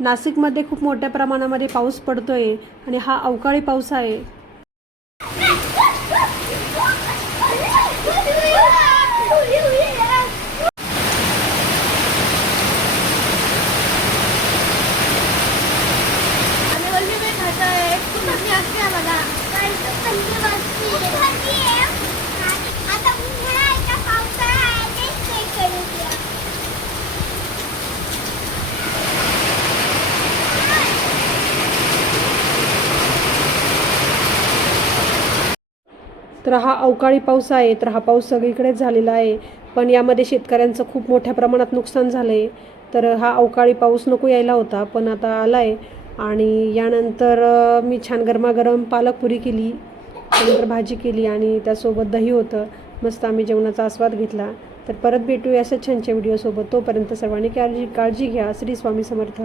नाशिकमध्ये खूप मोठ्या प्रमाणामध्ये पाऊस पडतोय आणि हा अवकाळी पाऊस आहे. तर हा अवकाळी पाऊस आहे. तर हा पाऊस सगळीकडेच झालेला आहे, पण यामध्ये शेतकऱ्यांचं खूप मोठ्या प्रमाणात नुकसान झालं आहे. तर हा अवकाळी पाऊस नको यायला होता, पण आता आला आहे. आणि यानंतर मी छान गरमागरम पालकपुरी केली, त्यानंतर भाजी केली आणि त्यासोबत दही होतं. मस्त आम्ही जेवणाचा आस्वाद घेतला. तर परत भेटूया अशा छानच्या व्हिडिओसोबत. तोपर्यंत सर्वांनी काळजी घ्या. श्री स्वामी समर्थ.